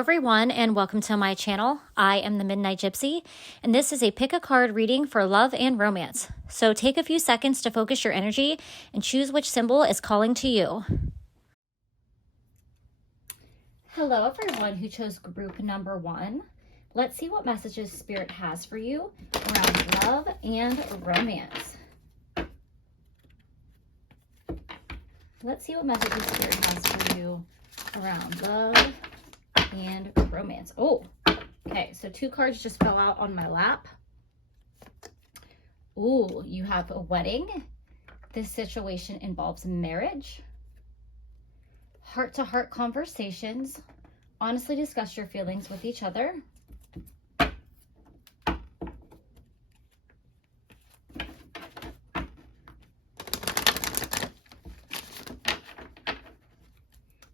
everyone, and welcome to my channel. I am the Midnight Gypsy, and this is a pick a card reading for love and romance. So take a few seconds to focus your energy and choose which symbol is calling to you. Hello, everyone who chose group number 1. Let's see what messages Spirit has for you around love and romance. Let's see what messages Spirit has for you around love and romance. Oh, okay. So 2 cards just fell out on my lap. Ooh, you have a wedding. This situation involves marriage. Heart-to-heart conversations. Honestly discuss your feelings with each other.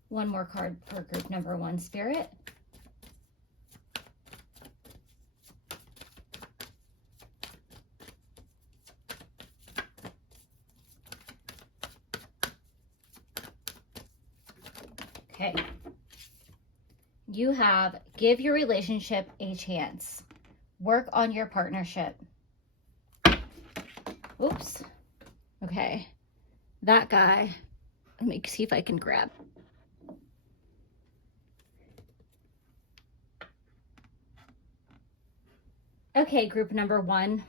One more card for group number 1, Spirit. Okay. You have give your relationship a chance. Work on your partnership. Oops. Okay. That guy. Let me see if I can grab. Okay, group number 1.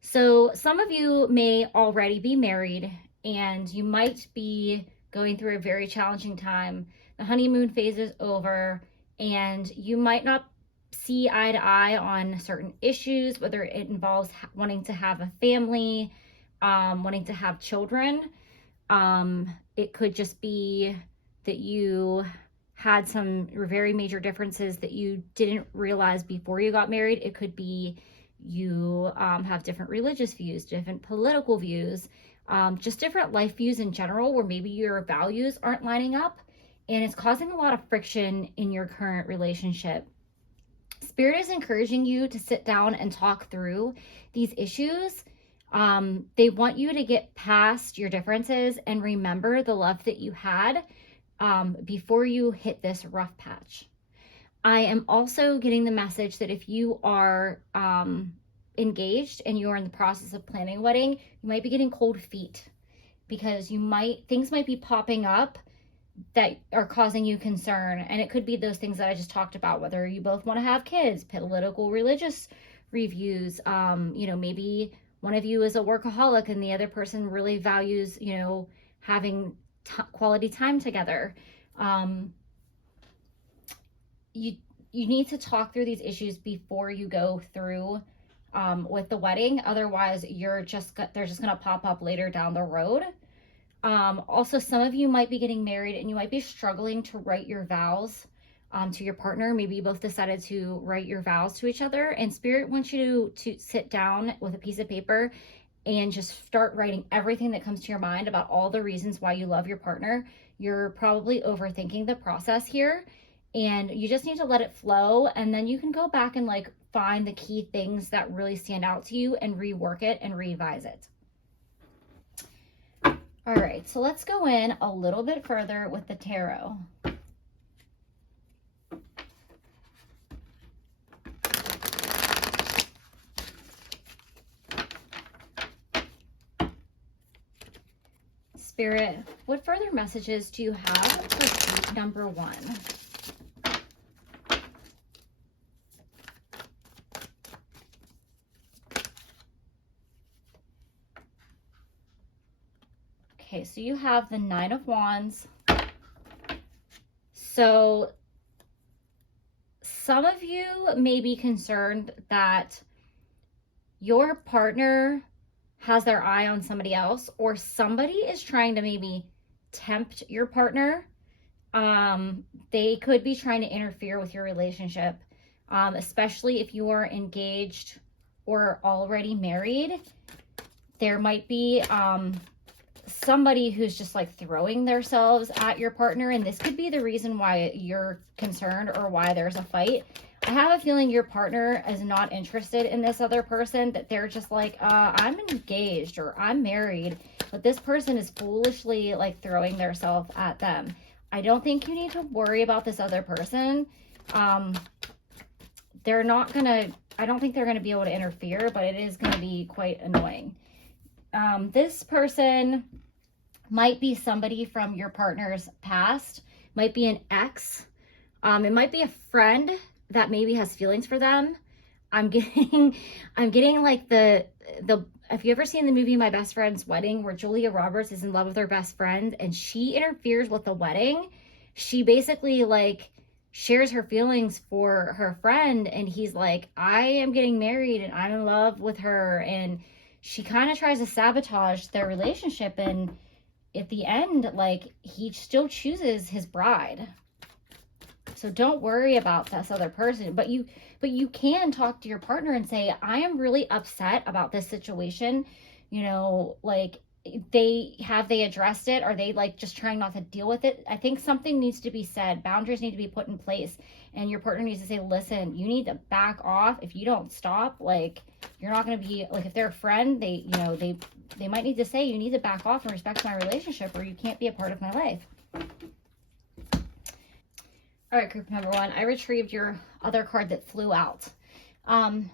So some of you may already be married and you might be going through a very challenging time. The honeymoon phase is over and you might not see eye to eye on certain issues, whether it involves wanting to have a family, wanting to have children. It could just be that you had some very major differences that you didn't realize before you got married. It could be you have different religious views, different political views, just different life views in general, where maybe your values aren't lining up and it's causing a lot of friction in your current relationship. Spirit is encouraging you to sit down and talk through these issues. They want you to get past your differences and remember the love that you had before you hit this rough patch. I am also getting the message that if you are engaged and you're in the process of planning a wedding, you might be getting cold feet because things might be popping up that are causing you concern. And it could be those things that I just talked about, whether you both want to have kids, political, religious reviews, maybe one of you is a workaholic and the other person really values, having quality time together. You need to talk through these issues before you go through with the wedding. Otherwise, they're just going to pop up later down the road. Also, some of you might be getting married and you might be struggling to write your vows to your partner. Maybe you both decided to write your vows to each other, and Spirit wants you to sit down with a piece of paper and just start writing everything that comes to your mind about all the reasons why you love your partner. You're probably overthinking the process here, and you just need to let it flow, and then you can go back and find the key things that really stand out to you and rework it and revise it. All right, so let's go in a little bit further with the tarot. Spirit, what further messages do you have for group number 1? Okay, so you have the 9 of Wands. So some of you may be concerned that your partner has their eye on somebody else, or somebody is trying to maybe tempt your partner. They could be trying to interfere with your relationship, especially if you are engaged or already married. There might be somebody who's just throwing themselves at your partner, and this could be the reason why you're concerned or why there's a fight. I have a feeling your partner is not interested in this other person, that they're just I'm engaged or I'm married, but this person is foolishly throwing themselves at them. I don't think you need to worry about this other person. They're not gonna, I don't think they're gonna be able to interfere, but it is gonna be quite annoying. This person might be somebody from your partner's past, might be an ex. It might be a friend that maybe has feelings for them. I'm getting like the, have you ever seen the movie My Best Friend's Wedding, where Julia Roberts is in love with her best friend and she interferes with the wedding? She basically like shares her feelings for her friend, and he's like, I am getting married and I'm in love with her, and she kind of tries to sabotage their relationship, and at the end, like, he still chooses his bride. So don't worry about this other person, but you can talk to your partner and say, I am really upset about this situation. You know, like, they addressed it? Are they like just trying not to deal with it? I think something needs to be said. Boundaries need to be put in place, and your partner needs to say, listen, you need to back off. If you don't stop, like, you're not going to be, like, if they're a friend, they might need to say, you need to back off and respect my relationship, or you can't be a part of my life. All right, group number 1, I retrieved your other card that flew out.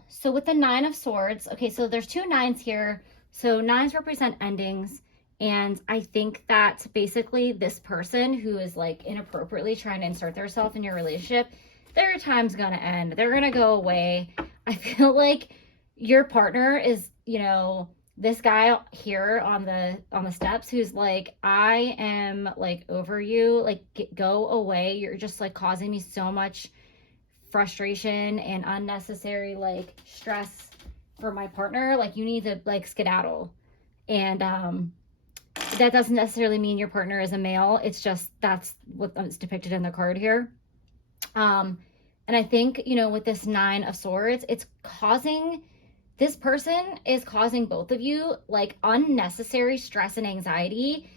So with the 9 of Swords, okay, so there's 2 9s here. So 9s represent endings, and I think that basically this person who is like inappropriately trying to insert themselves in your relationship, their time's gonna end. They're gonna go away. I feel like your partner is, you know, this guy here on the steps who's like, I am like over you, like, go away. You're just like causing me so much frustration and unnecessary like stress for my partner. Like, you need to like skedaddle. And that doesn't necessarily mean your partner is a male. It's just that's what's depicted in the card here. And I think, you know, with this 9 of Swords, this person is causing both of you like unnecessary stress and anxiety,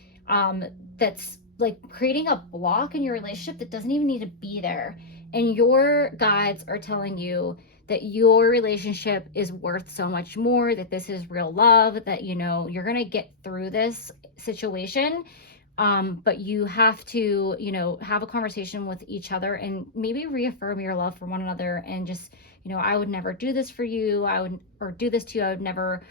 that's like creating a block in your relationship that doesn't even need to be there. And your guides are telling you that your relationship is worth so much more, that this is real love, that, you know, you're going to get through this situation. But you have to, you know, have a conversation with each other and maybe reaffirm your love for one another, and just, you know, I would never do this for you. Or do this to you. I would never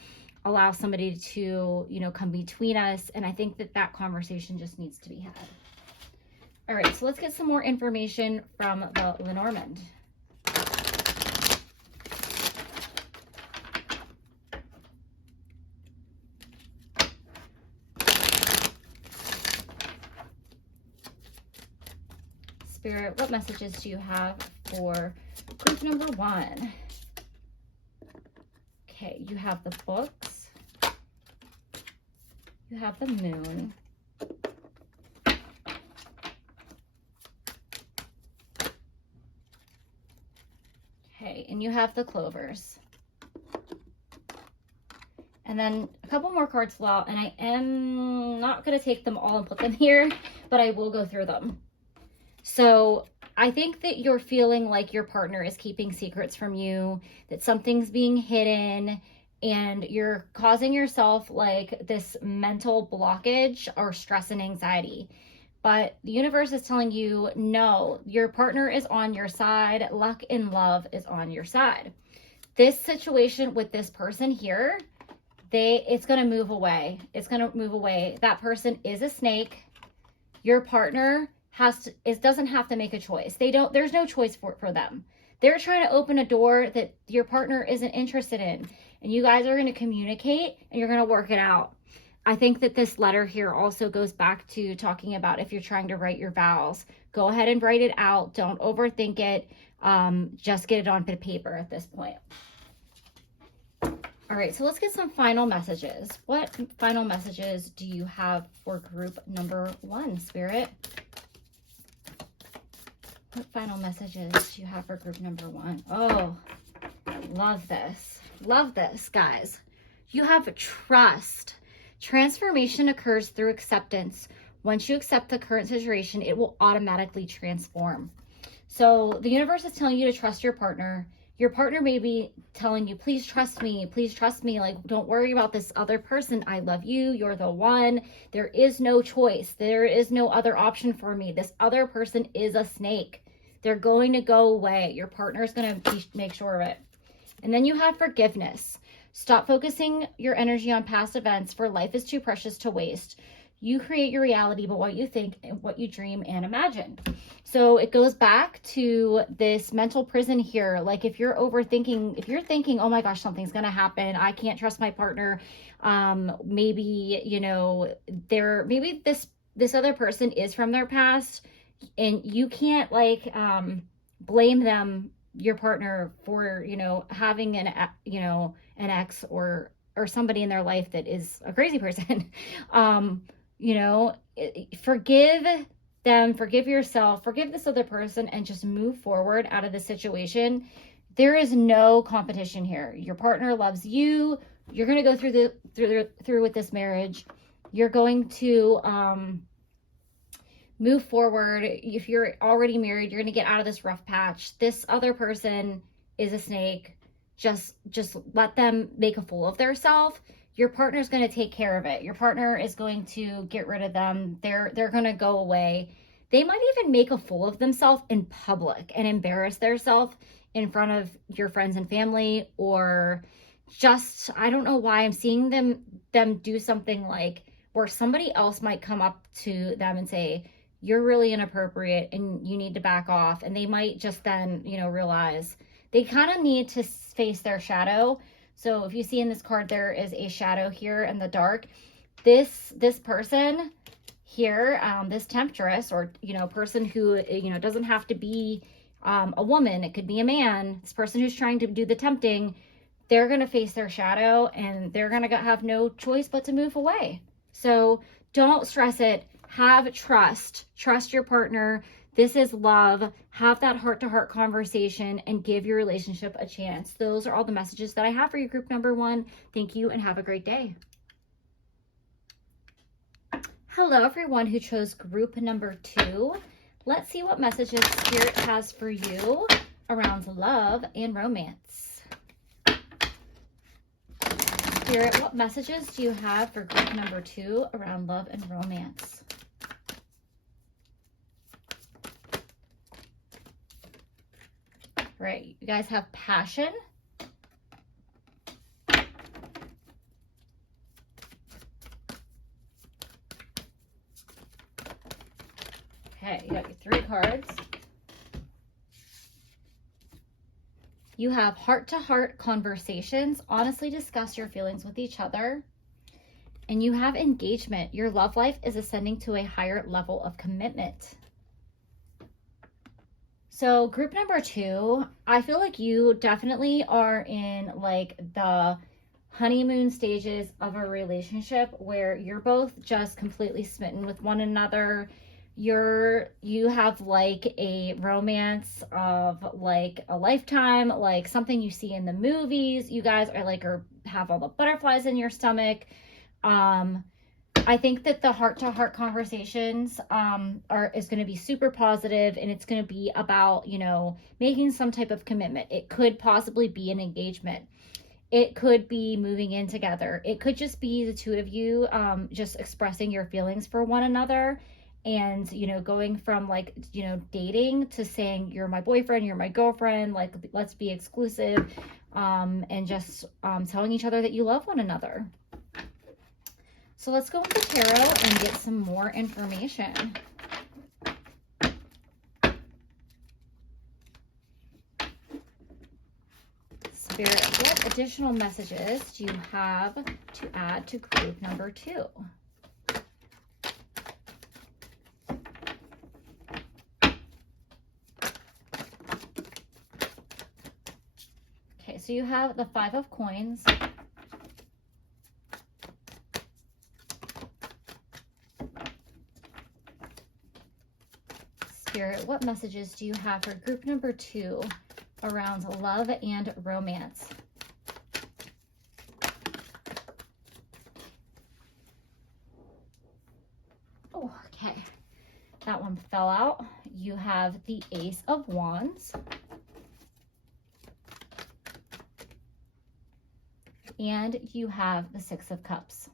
allow somebody to, you know, come between us. And I think that conversation just needs to be had. All right, so let's get some more information from the Lenormand. Spirit, what messages do you have for group number 1? Okay, you have the books. You have the moon. Okay, and you have the clovers. And then a couple more cards flew out, and I am not going to take them all and put them here, but I will go through them. So I think that you're feeling like your partner is keeping secrets from you, that something's being hidden, and you're causing yourself like this mental blockage or stress and anxiety. But the universe is telling you, no, your partner is on your side. Luck and love is on your side. This situation with this person here, it's going to move away. It's going to move away. That person is a snake. Your partner doesn't have to make a choice. There's no choice for them. They're trying to open a door that your partner isn't interested in. And you guys are going to communicate and you're going to work it out. I think that this letter here also goes back to talking about if you're trying to write your vows. Go ahead and write it out. Don't overthink it. Just get it on paper at this point. All right, so let's get some final messages. What final messages do you have for group number 1, Spirit? What final messages do you have for group number 1? Oh, love this. Love this, guys. You have trust. Transformation occurs through acceptance. Once you accept the current situation, it will automatically transform. So the universe is telling you to trust your partner. Your partner may be telling you, please trust me, like, don't worry about this other person. I love you, you're the one. There is no choice. There is no other option for me. This other person is a snake. They're going to go away. Your partner is going to make sure of it. And then you have forgiveness. Stop focusing your energy on past events, for life is too precious to waste. You create your reality, but what you think and what you dream and imagine. So it goes back to this mental prison here. Like, if you're overthinking, if you're thinking, oh my gosh, something's going to happen, I can't trust my partner. Maybe, you know, maybe this other person is from their past, and you can't like blame them, your partner, for, you know, having an ex or somebody in their life that is a crazy person. You know, forgive them, forgive yourself, forgive this other person, and just move forward out of the situation. There is no competition here. Your partner loves you. You're going to go through with this marriage. You're going to move forward. If you're already married, you're going to get out of this rough patch. This other person is a snake. Just let them make a fool of themselves. Your partner's going to take care of it. Your partner is going to get rid of them. They're going to go away. They might even make a fool of themselves in public and embarrass themselves in front of your friends and family, or just, I don't know why I'm seeing them do something like where somebody else might come up to them and say, you're really inappropriate and you need to back off. And they might just then, you know, realize they kind of need to face their shadow. So if you see in this card, there is a shadow here in the dark. This person here, this temptress, or, you know, person who, you know, doesn't have to be a woman. It could be a man. This person who's trying to do the tempting, they're going to face their shadow, and they're going to have no choice but to move away. So don't stress it. Have trust. Trust your partner. This is love. Have that heart-to-heart conversation and give your relationship a chance. Those are all the messages that I have for you, group number 1. Thank you and have a great day. Hello, everyone who chose group number 2. Let's see what messages Spirit has for you around love and romance. Spirit, what messages do you have for group number 2 around love and romance? Right, you guys have passion. Okay, you got your 3 cards. You have heart-to-heart conversations. Honestly discuss your feelings with each other. And you have engagement. Your love life is ascending to a higher level of commitment. So group number 2, I feel like you definitely are in like the honeymoon stages of a relationship where you're both just completely smitten with one another. You have like a romance of like a lifetime, like something you see in the movies. You guys are like, have all the butterflies in your stomach. I think that the heart-to-heart conversations is going to be super positive, and it's going to be about, you know, making some type of commitment. It could possibly be an engagement. It could be moving in together. It could just be the two of you just expressing your feelings for one another, and, you know, going from like, you know, dating to saying, you're my boyfriend, you're my girlfriend, like, let's be exclusive, and just telling each other that you love one another. So let's go with the tarot and get some more information. Spirit, what additional messages do you have to add to group number 2? Okay, so you have the 5 of Coins. Spirit, what messages do you have for group number 2 around love and romance? Oh, okay. That one fell out. You have the Ace of Wands. and you have the Six of Cups.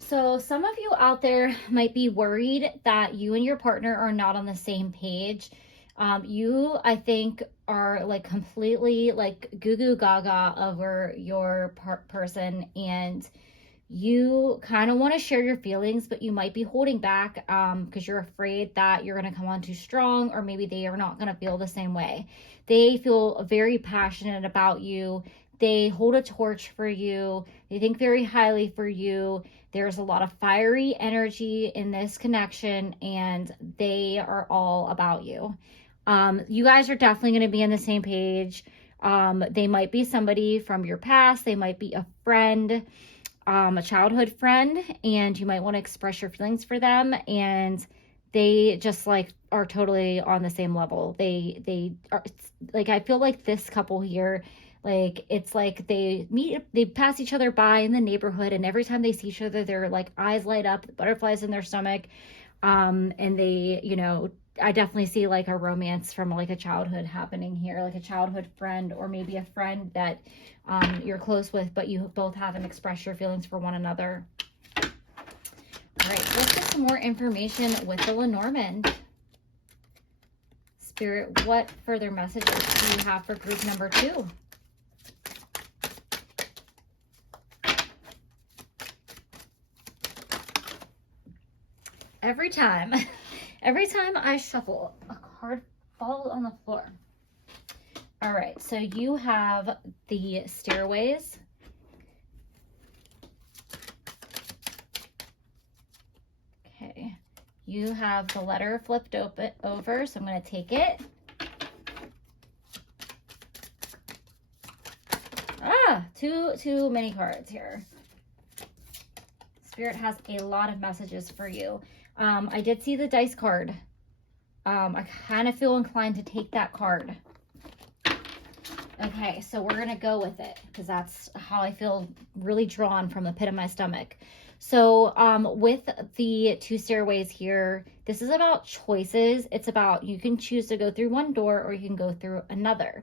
So some of you out there might be worried that you and your partner are not on the same page. You, I think, are like completely like goo goo gaga over your person, and you kind of want to share your feelings, but you might be holding back because you're afraid that you're going to come on too strong, or maybe they are not going to feel the same way. They feel very passionate about you. They hold a torch for you. They think very highly for you. There's a lot of fiery energy in this connection, and they are all about you. You guys are definitely going to be on the same page. They might be somebody from your past. They might be a friend, a childhood friend, and you might want to express your feelings for them. And they just like are totally on the same level. They are like, I feel like this couple here, like it's like they pass each other by in the neighborhood, and every time they see each other, their like eyes light up, butterflies in their stomach. And they, you know, I definitely see like a romance from like a childhood happening here, like a childhood friend, or maybe a friend that you're close with, but you both haven't expressed your feelings for one another. All right, let's get some more information with the Lenormand. Spirit, what further messages do you have for group number 2? Every time I shuffle, a card falls on the floor. All right, so you have the stairways. Okay, you have the letter flipped over, so I'm going to take it. Too many cards here. Spirit has a lot of messages for you. I did see the dice card. I kind of feel inclined to take that card. Okay, so we're going to go with it because that's how I feel really drawn from the pit of my stomach. So with the 2 stairways here, this is about choices. It's about you can choose to go through one door or you can go through another.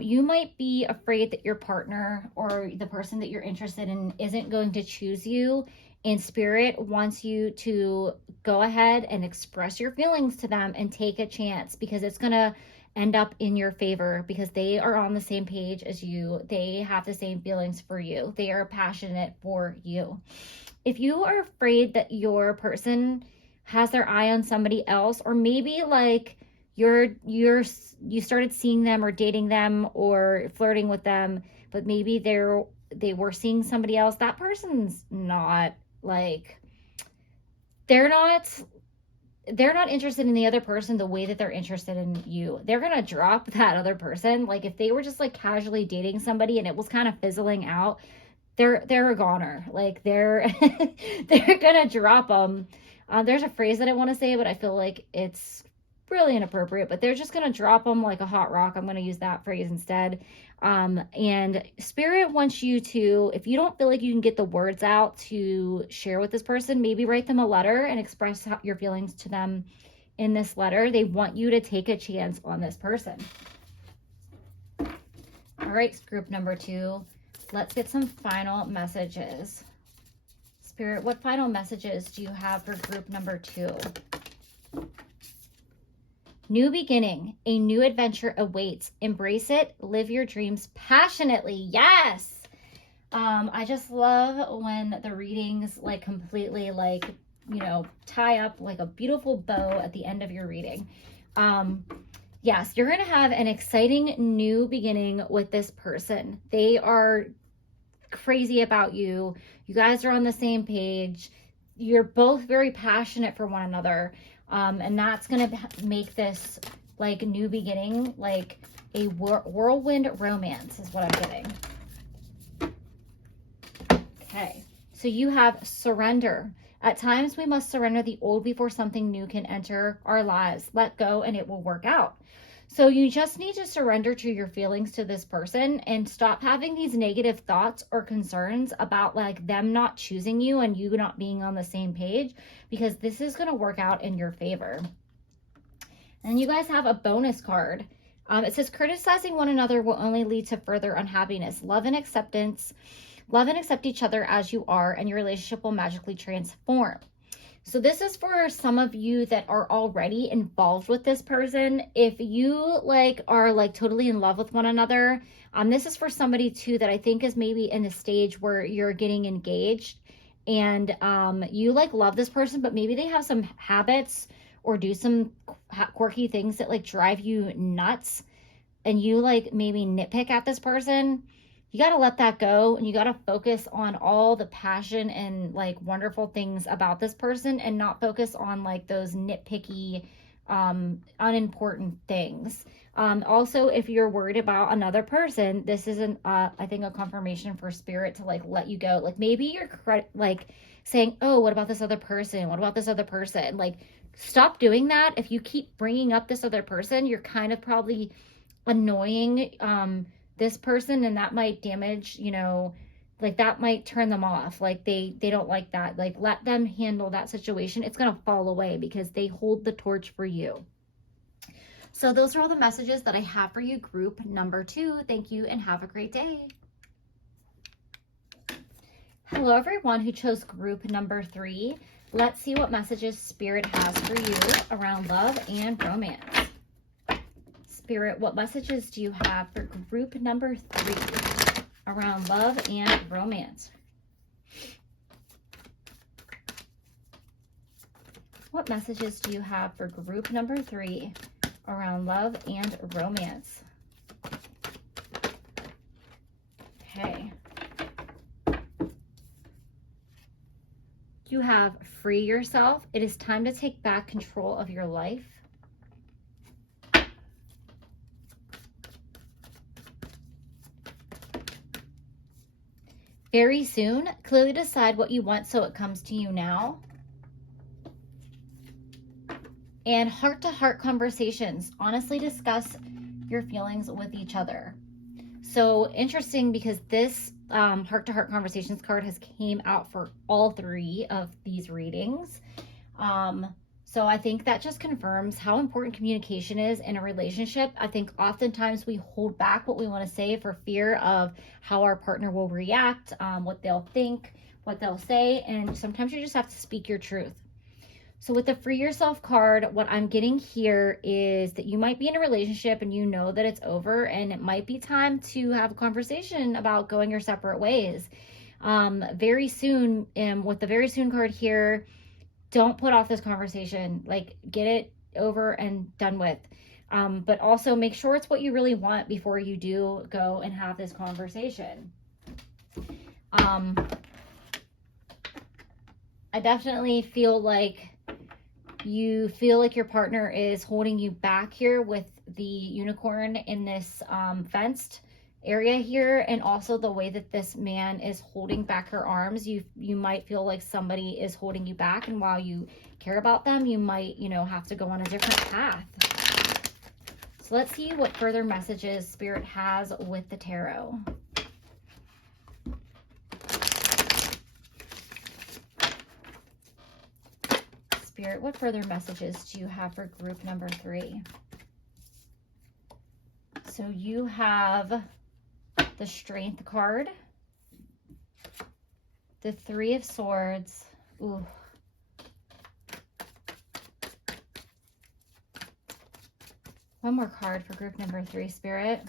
You might be afraid that your partner or the person that you're interested in isn't going to choose you, and Spirit wants you to go ahead and express your feelings to them and take a chance, because it's going to end up in your favor because they are on the same page as you. They have the same feelings for you. They are passionate for you. If you are afraid that your person has their eye on somebody else, or maybe like you started seeing them or dating them or flirting with them, but maybe they were seeing somebody else, that person's not like, they're not interested in the other person the way that they're interested in you. They're going to drop that other person. Like if they were just like casually dating somebody and it was kind of fizzling out, they're a goner. Like they're going to drop them. There's a phrase that I want to say, but I feel like it's really inappropriate, but they're just going to drop them like a hot rock. I'm going to use that phrase instead. And Spirit wants you to, if you don't feel like you can get the words out to share with this person, maybe write them a letter and express your feelings to them in this letter. They want you to take a chance on this person. All right, group number 2, let's get some final messages. Spirit, what final messages do you have for group number 2? New beginning, a new adventure awaits. Embrace it, live your dreams passionately. Yes! I just love when the readings like completely like, you know, tie up like a beautiful bow at the end of your reading. Yes, you're going to have an exciting new beginning with this person. They are crazy about you. You guys are on the same page. You're both very passionate for one another. And that's going to make this like new beginning, like a whirlwind romance is what I'm getting. Okay, so you have surrender. At times we must surrender the old before something new can enter our lives. Let go and it will work out. So you just need to surrender to your feelings to this person and stop having these negative thoughts or concerns about like them not choosing you and you not being on the same page, because this is going to work out in your favor. And you guys have a bonus card. It says criticizing one another will only lead to further unhappiness. Love and accept each other as you are, and your relationship will magically transform. So this is for some of you that are already involved with this person. If you are totally in love with one another, this is for somebody too that I think is maybe in the stage where you're getting engaged, and you love this person, but maybe they have some habits or do some quirky things that drive you nuts, and you maybe nitpick at this person. You got to let that go, and you got to focus on all the passion and wonderful things about this person, and not focus on those nitpicky unimportant things. Also, if you're worried about another person, this isn't I think a confirmation for spirit to let you go. Maybe you're saying, oh, what about this other person, what about this other person? Stop doing that. If you keep bringing up this other person, you're kind of probably annoying this person, and that might damage, that might turn them off. They don't like that. Let them handle that situation. It's gonna fall away because they hold the torch for you. So those are all the messages that I have for you, group number 2. Thank you and have a great day. Hello everyone who chose group number 3. Let's see what messages Spirit has for you around love and romance. Spirit, what messages do you have for group number 3 around love and romance? What messages do you have for group number 3 around love and romance? Okay. You have free yourself. It is time to take back control of your life. Very soon, clearly decide what you want so it comes to you now. And heart-to-heart conversations. Honestly discuss your feelings with each other. So interesting, because this heart-to-heart conversations card has came out for all 3 of these readings. So I think that just confirms how important communication is in a relationship. I think oftentimes we hold back what we want to say for fear of how our partner will react, what they'll think, what they'll say, and sometimes you just have to speak your truth. So with the Free Yourself card, what I'm getting here is that you might be in a relationship and you know that it's over, and it might be time to have a conversation about going your separate ways. Very soon, with the very soon card here, don't put off this conversation. Get it over and done with. But also make sure it's what you really want before you do go and have this conversation. I definitely feel like you feel like your partner is holding you back here with the unicorn in this fenced area here, and also the way that this man is holding back her arms. You might feel like somebody is holding you back, and while you care about them, you might have to go on a different path. So let's see what further messages Spirit has with the tarot. Spirit, what further messages do you have for group number 3? So you have the Strength card, the 3 of Swords. Ooh. One more card for group number 3, Spirit.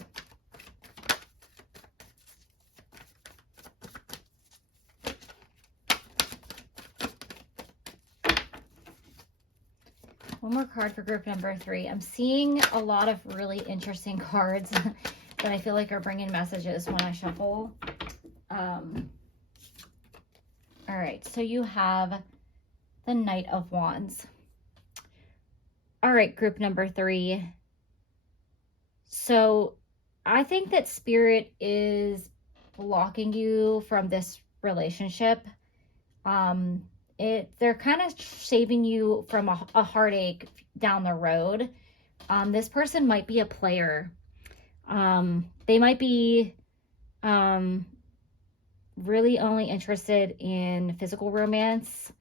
One more card for group number 3. I'm seeing a lot of really interesting cards that I feel like are bringing messages when I shuffle. All right, so you have the Knight of Wands. All right, group number 3. So I think that Spirit is blocking you from this relationship. They're kind of saving you from a heartache down the road. This person might be a player. They might be really only interested in physical romance,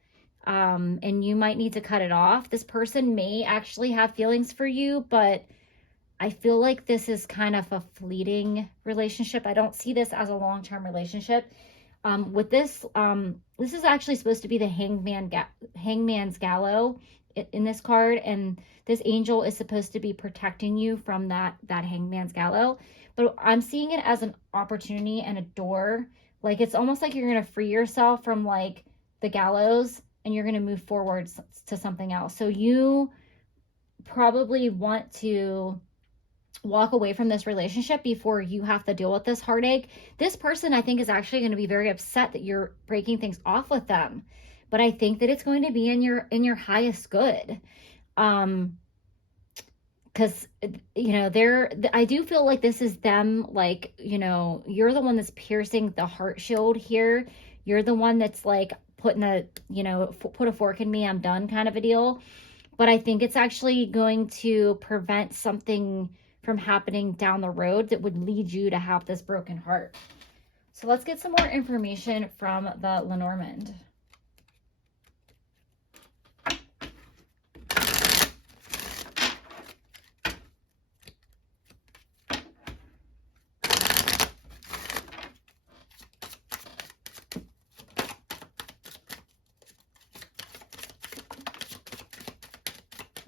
and you might need to cut it off. This person may actually have feelings for you, but I feel like this is kind of a fleeting relationship. I don't see this as a long-term relationship. With this, this is actually supposed to be the Hangman's Gallows in this card, and this angel is supposed to be protecting you from that Hangman's Gallows. But I'm seeing it as an opportunity and a door. Like, it's almost like you're going to free yourself from like the gallows and you're going to move forward to something else. So you probably want to walk away from this relationship before you have to deal with this heartache. This person, I think, is actually going to be very upset that you're breaking things off with them. But I think that it's going to be in your highest good. Because, you know, I do feel like this is them, like, you know, you're the one that's piercing the heart shield here. You're the one that's like putting a, you know, put a fork in me, I'm done kind of a deal. But I think it's actually going to prevent something from happening down the road that would lead you to have this broken heart. So let's get some more information from the Lenormand.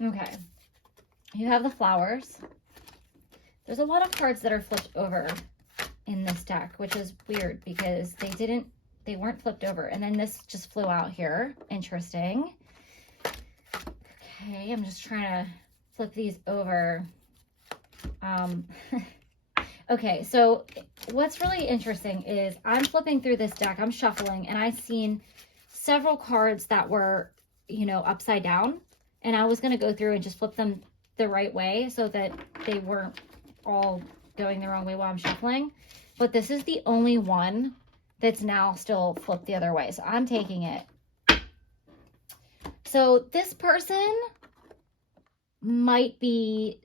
Okay, you have the flowers. There's a lot of cards that are flipped over in this deck, which is weird because they weren't flipped over. And then this just flew out here. Interesting. Okay, I'm just trying to flip these over. Okay, so what's really interesting is I'm flipping through this deck, I'm shuffling, and I've seen several cards that were, you know, upside down. And I was going to go through and just flip them the right way so that they weren't all going the wrong way while I'm shuffling. But this is the only one that's now still flipped the other way. So I'm taking it. So this person might be...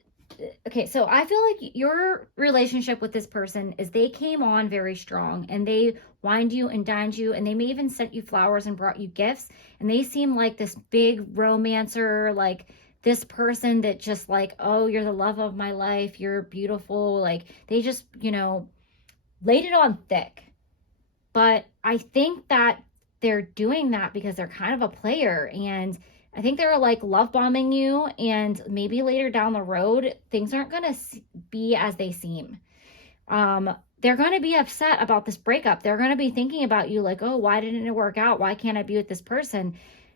Okay, so I feel like your relationship with this person is they came on very strong and they wined you and dined you, and they may even sent you flowers and brought you gifts, and they seem like this big romancer, like this person that just like, oh, you're the love of my life, you're beautiful, like they just, you know, laid it on thick. But I think that they're doing that because they're kind of a player, and I think they're like love bombing you, and maybe later down the road, things aren't going to be as they seem. They're going to be upset about this breakup. They're going to be thinking about you like, oh, why didn't it work out? Why can't I be with this person?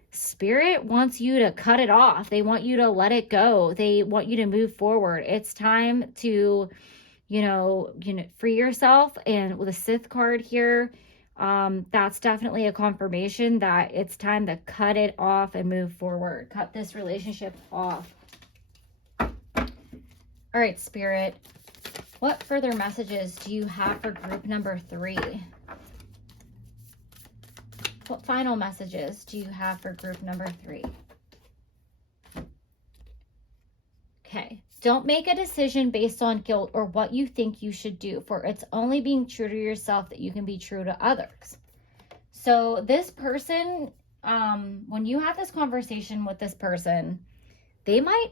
Spirit wants you to cut it off. They want you to let it go. They want you to move forward. It's time to, you know, free yourself. And with a Sith card here, that's definitely a confirmation that it's time to cut it off and move forward. Cut this relationship off. All right, Spirit, what further messages do you have for group number 3? What final messages do you have for group number 3? Okay. Don't make a decision based on guilt or what you think you should do, for it's only being true to yourself that you can be true to others. So this person, when you have this conversation with this person, they might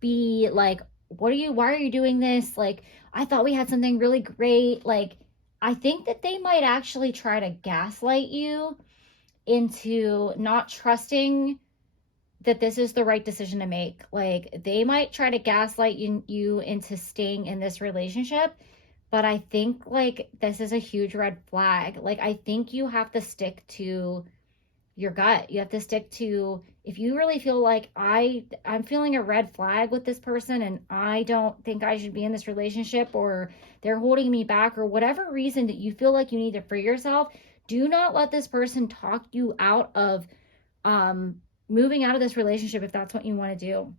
be like, why are you doing this? Like, I thought we had something really great. Like, I think that they might actually try to gaslight you into not trusting that this is the right decision to make. Like, they might try to gaslight you into staying in this relationship, but I think like this is a huge red flag. Like, I think you have to stick to your gut. You have to stick to, if you really feel like I'm feeling a red flag with this person and I don't think I should be in this relationship, or they're holding me back, or whatever reason that you feel like you need to free yourself, do not let this person talk you out of moving out of this relationship if that's what you want to do.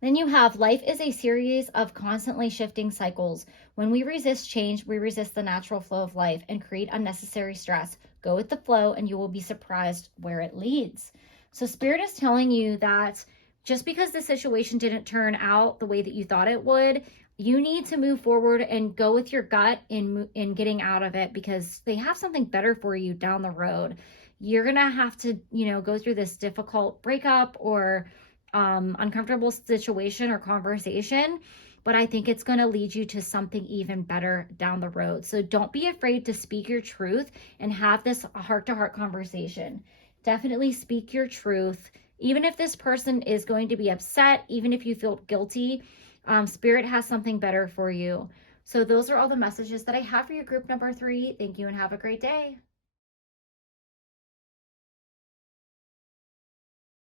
Then you have, life is a series of constantly shifting cycles. When we resist change, we resist the natural flow of life and create unnecessary stress. Go with the flow and you will be surprised where it leads. So Spirit is telling you that just because the situation didn't turn out the way that you thought it would, you need to move forward and go with your gut in getting out of it, because they have something better for you down the road. You're going to have to, go through this difficult breakup, or uncomfortable situation or conversation, but I think it's going to lead you to something even better down the road. So don't be afraid to speak your truth and have this heart-to-heart conversation. Definitely speak your truth. Even if this person is going to be upset, even if you feel guilty, Spirit has something better for you. So those are all the messages that I have for you, group number 3. Thank you and have a great day.